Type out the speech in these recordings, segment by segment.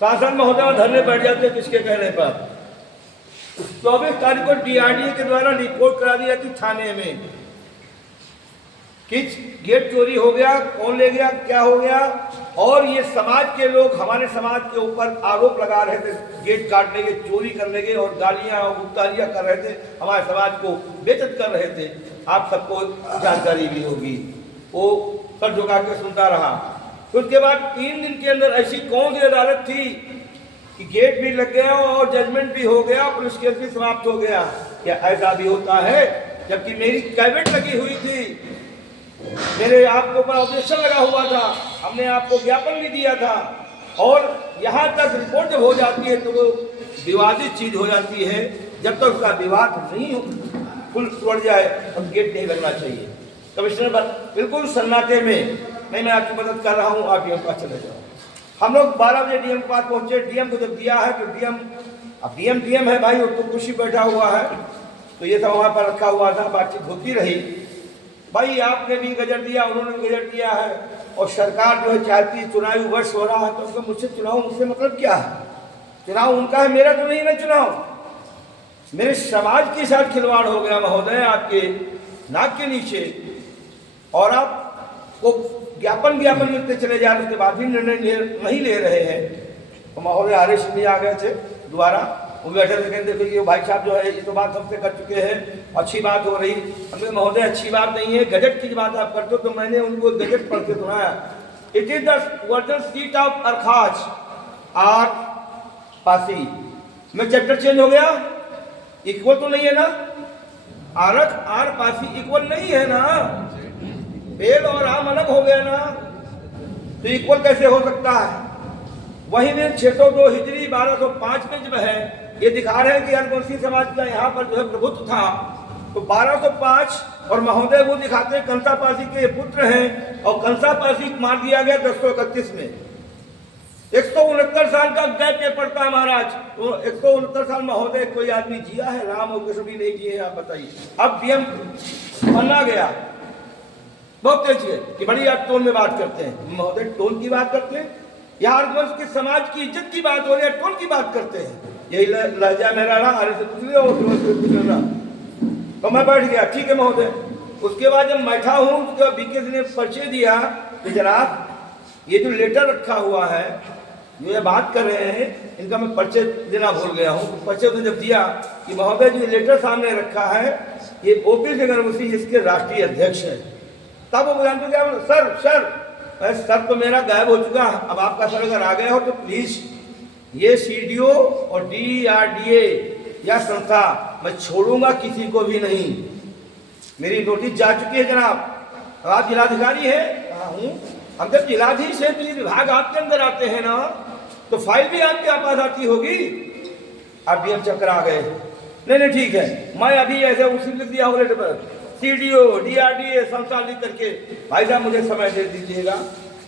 शासन महोदय धरने बैठ जाते किसके कहने पर। 24 तारीख को DRDA के द्वारा रिपोर्ट करा दी जाती थाने में कि गेट चोरी हो गया, कौन ले गया, क्या हो गया। और ये समाज के लोग हमारे समाज के ऊपर आरोप लगा रहे थे गेट काटने के, चोरी करने के, और गालियां और गुप्तारियां कर रहे थे, हमारे समाज को बेइज्जत कर रहे थे। आप सबको जानकारी भी होगी। वो सर झुका के सुनता रहा। फिर उसके बाद 3 दिन के अंदर ऐसी कौन सी अदालत थी कि गेट भी लग गया और जजमेंट भी हो गया, पुलिस केस भी समाप्त हो गया। क्या ऐसा भी होता है? जबकि मेरी कैबिनेट लगी हुई थी, मेरे आपके ऊपर ऑब्जेक्शन लगा हुआ था, हमने आपको ज्ञापन भी दिया था, और यहाँ तक रिपोर्ट जब हो जाती है तो वो विवादित चीज हो जाती है। जब तक उसका विवाद नहीं फुल तोड़ जाए तब गेट नहीं लगना चाहिए। कमिश्नर बिल्कुल सन्नाटे में, नहीं मैं आपकी मदद कर रहा हूँ, आप डीएम के पास चले जाओ। हम लोग 12 बजे डीएम के पास पहुंचे। डीएम को जब दिया है तो डीएम है भाई, वो तो कुर्सी बैठा हुआ है, तो ये सब वहाँ पर रखा हुआ था, बातचीत होती रही। भाई आपने भी गजट दिया, उन्होंने भी गजट दिया है, और सरकार जो है चाहती है, चुनावी वर्ष हो रहा है तो उसका मुझसे मतलब क्या है? चुनाव उनका है, मेरा तो नहीं ना चुनाव। मेरे समाज के साथ खिलवाड़ हो गया महोदय आपके नाक के नीचे, और आप वो ज्ञापन मिलते चले जा रहे, उसके बाद भी निर्णय नहीं ले रहे हैं। तो महोदय आदेश भी आ गए थे दोबारा, वो बैठे थे, कहते देखो ये भाई साहब जो है ये तो बात हमसे कर चुके हैं, अच्छी बात हो रही। हमने महोदय अच्छी बात नहीं है, गजट की बात आप करते हो। तो मैंने उनको गजट पढ़ के सुनाया। It is the virtual seat of अरखाज आर पासी में चैप्टर चेंज हो गया, इक्वल तो नहीं है ना, आरख आर पासी इक्वल नहीं है ना, बेल और आम अलग हो गया ना, तो इक्वल कैसे हो सकता है? वही दिन 602 हिजरी 1205 में जब है ये दिखा रहे हैं कि हरवंशी समाज का यहाँ पर जो है प्रभुत्व था, तो 1205, और महोदय वो दिखाते हैं कंसा पासी के पुत्र हैं, और कंसा पासी मार दिया गया 1031 में। 169 साल का गैप ये पड़ता है महाराज। तो 169 साल महोदय कोई आदमी जिया है? राम और कृष्ण भी नहीं जिए हैं, आप बताइए। अब डीएम बनना गया, बहुत तेज है कि बड़ी आप टोन में बात करते हैं। महोदय टोन की बात करते हैं, यहाँ हरवंश के समाज की इज्जत की बात हो रही है, टोन की बात करते हैं। यही लहजा मेरा रहा, अरे से पूछ लिया तो मैं बैठ गया, ठीक है महोदय। उसके बाद जब बैठा हूँ, उसके बाद बीके ने परिचय दिया कि जनाब ये जो लेटर रखा हुआ है, जो ये बात कर रहे हैं, इनका मैं परिचय देना भूल गया हूँ। परिचय ने जब दिया कि महोदय जो लेटर सामने रखा है, ये ओपी सिंह इसके राष्ट्रीय अध्यक्ष है। तब वो जानते क्या, सर तो मेरा गायब हो चुका, अब आपका सर अगर आ गया हो तो प्लीज ये CDO और DRDA या संस्था मैं छोड़ूंगा किसी को भी नहीं। मेरी नोटिस जा चुकी है जनाब। आप जिलाधिकारी हैं? हाँ हूँ। हम जब जिलाधीश है तो ये विभाग आपके अंदर आते हैं ना, तो फाइल भी आपके पास आती होगी। आप डीएम चक्कर आ गए, नहीं ठीक है, मैं अभी ऐसे उसी लिख दिया लेटर पर CDO DRDA संस्था लिख करके, भाई साहब मुझे समय दे दीजिएगा।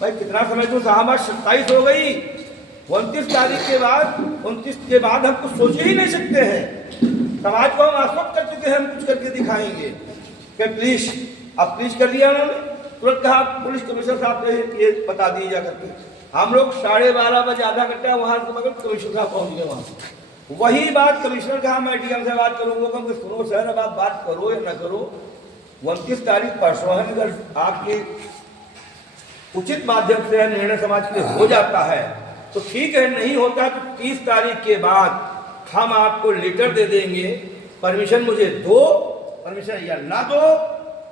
भाई कितना समय दूं साहब, आज 27 हो गई, 29 तारीख के बाद, 29 के बाद हम कुछ सोच ही नहीं सकते हैं। समाज को हम आश्वस्त कर चुके हैं, हम कुछ करके दिखाएंगे। प्लीज अब प्लीज कर दिया उन्होंने, तुरंत कहा पुलिस कमिश्नर साहब ने ये बता दिए जा करके। हम लोग 12:30 बजे आधा घंटा वहां से मगर कमिश्नर साहब पहुंच गए वहां। वही बात कमिश्नर कहा मैं डीएम से बात करूंगा, कम सुनो सर अब आप बात करो या ना करो, 29 तारीख परसों है, अगर आपके उचित माध्यम से निर्णय समाज के लिए हो जाता है तो ठीक है, नहीं होता तो 30 तारीख के बाद हम आपको लेटर दे देंगे, परमिशन मुझे दो, परमिशन या ना दो,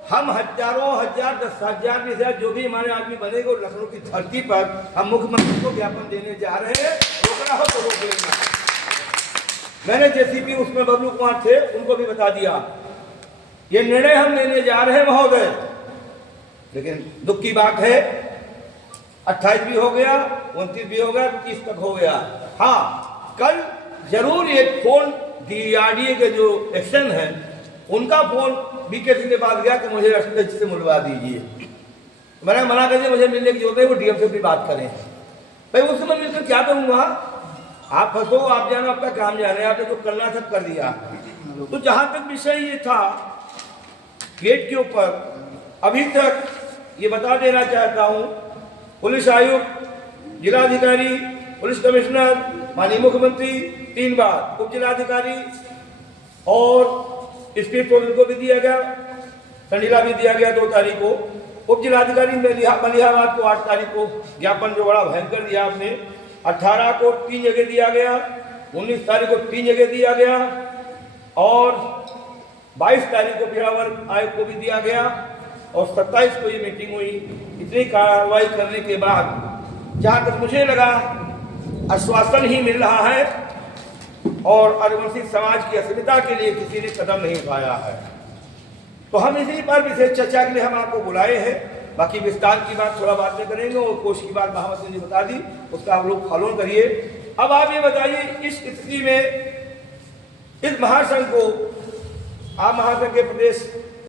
हम हजारों हजार 10,000 में से जो भी हमारे आदमी बनेगा लखनऊ की धरती पर हम मुख्यमंत्री को ज्ञापन देने जा रहे हैं। रोकना हो तो रोक लेना। मैंने JCP उसमें बबलू कुमार थे, उनको भी बता दिया ये निर्णय हम लेने जा रहे हैं महोदय। लेकिन दुख की बात है 28 भी हो गया, 29 भी हो गया, 30 तक हो गया। हाँ कल जरूर एक फोन DRDA के जो एक्शन है उनका फोन BK सिंह के पास गया कि मुझे राष्ट्रपति से मिलवा दीजिए। मैंने मना कर दिया, मुझे मिलने की जरूरत है, वो डीएम से भी बात करें। भाई उस समय मिलकर क्या करूंगा, आप फंसो, आप जानो, आपका काम जाने, आपने जो करना सब कर दिया। तो जहां तक विषय ये था गेट के ऊपर, अभी तक ये बता देना चाहता हूं, पुलिस आयुक्त, जिलाधिकारी पुलिस कमिश्नर, माननीय मुख्यमंत्री, 3 बार उप जिलाधिकारी और इंस्पेक्टर को भी दिया गया, संडीला भी दिया गया 2 तारीख को। उप जिलाधिकारी मलिहाबाद को 8 तारीख को ज्ञापन जो बड़ा भयंकर दिया आपने, 18 को 3 जगह दिया गया, 19 तारीख को 3 जगह दिया गया और 22 तारीख को पेड़ावर आयोग को भी दिया गया और 27 को ये मीटिंग हुई। इतनी कार्रवाई करने के बाद जहाँ तक मुझे लगा आश्वासन ही मिल रहा है और आदिवासी समाज की अस्मिता के लिए किसी ने कदम नहीं उठाया है। तो हम इसी पर विशेष चर्चा के लिए हम आपको बुलाए हैं। बाकी विस्तार की बात थोड़ा बाद में करेंगे और कोष की बात महामंत्री ने बता दी, उसका आप लोग फॉलो करिए। अब आप ये बताइए, इस स्थिति में इस महासंघ को, आप महासंघ के प्रदेश